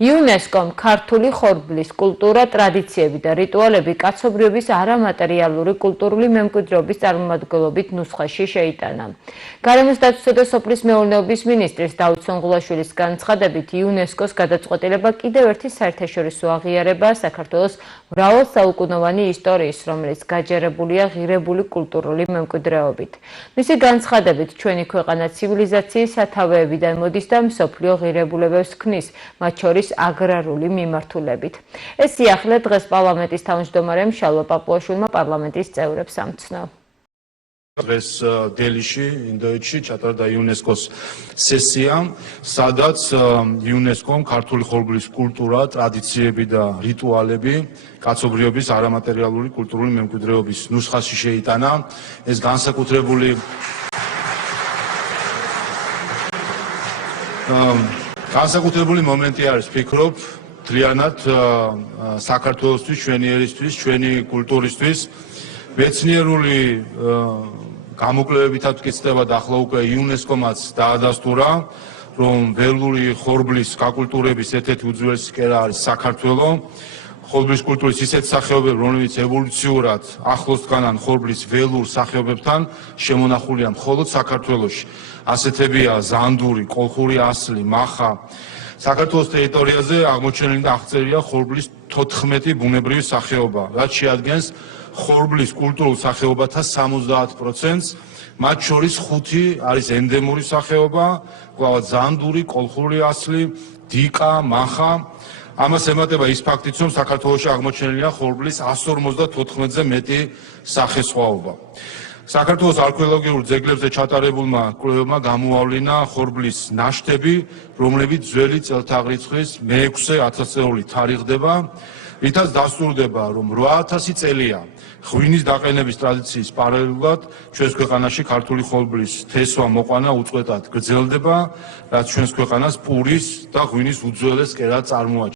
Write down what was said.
იუნესკომ ქართული ხორბლის კულტურა, ტრადიციები და რიტუალები კაცობრიობის არამატერიალური კულტურული მემკვიდრეობის წარმომადგენლობით ნუსხაში შეიტანა. გარემოს დაცვისა და სოფლის მეურნეობის მინისტრის დაუც სონღულაშვილის განცხადებით, იუნესკოს გადაწყვეტილება კიდევ ერთი საერთაშორისო აღიარებაა საქართველოს მრავალსაუკუნოვანი ისტორიის, რომელიც გაჯერებულია ღირებული კულტურული მემკვიდრეობით. მისი განცხადებით, ჩვენი ქვეყანა ცივილიზაციის სათავეებიდან მოდის და მსოფლიო ღირებულებებს ქმნის, მათ შორის აგრარული მიმართულებით. ეს სიახლე დღეს პარლამენტის თავმჯდომარემ შალვა პაპუაშვილმა პარლამენტის წევრებს ამცნო. დღეს დელიში, ინდოეთში ჩატარდა იუნესკოს სესია, სადაც იუნესკომ ქართული ხორბლის კულტურა, ტრადიციები და რიტუალები კაცობრიობის არამატერიალური კულტურული მემკვიდრეობის ნუსხაში შეიტანა. ეს განსაკუთრებული მომენტი არის, ვფიქრობ, მთლიანად საქართველოსთვის, ჩვენი ერისთვის, ჩვენი კულტურისთვის. მეცნიერული გამოკვლევებითაც ვკითხება და ახლა უკვე იუნესკომაც დაადასტურა, რომ ველური ხორბლის გაკულტურების ერთ-ერთი უძველესი კერა არის საქართველო. ხორბლის კულტურის ისეთ სახეობები, რომლებიც ევოლუციურად ახლოს დგანან ხორბლის ველურ სახეობებთან, შემონახულია მხოლოდ საქართველოში. ასეთებია ზანდური, კოლხური ასლი, მახა. საქართველოს ტერიტორიაზე აღმოჩენილი და აღწერილია ხორბლის 14 ბუნებრივი სახეობა, რაც შეადგენს ხორბლის კულტურულ სახეობათა 70%-ს, მათ შორის 5 არის ენდემური სახეობა, კვლავ ზანდური, კოლხური ასლი, დიკა, მახა. ამას ემატება ის ფაქტიც, რომ საქართველოში აღმოჩენილია ხორბლის 154-ზე მეტი სახესხვაობა. საქართველოს არქეოლოგიურ ძეგლებზე ჩატარებულმა კვლევებმა გამოავლინა ხორბლის ნაშთები, რომლებიც ძველი წელთაღრიცხვის მე-6 ათასწლეული თარიღდება, რითაც დასტურდება, რომ 8000 წელია ღვინის დაყენების ტრადიციის პარალელურად ჩვენს ქვეყანაში ქართული ხორბლის თესვა მოყვანა უწყვეტად გრძელდება, რაც ჩვენს ქვეყანას პურის და ღვინის უძველეს კერად წარმოაჩენს.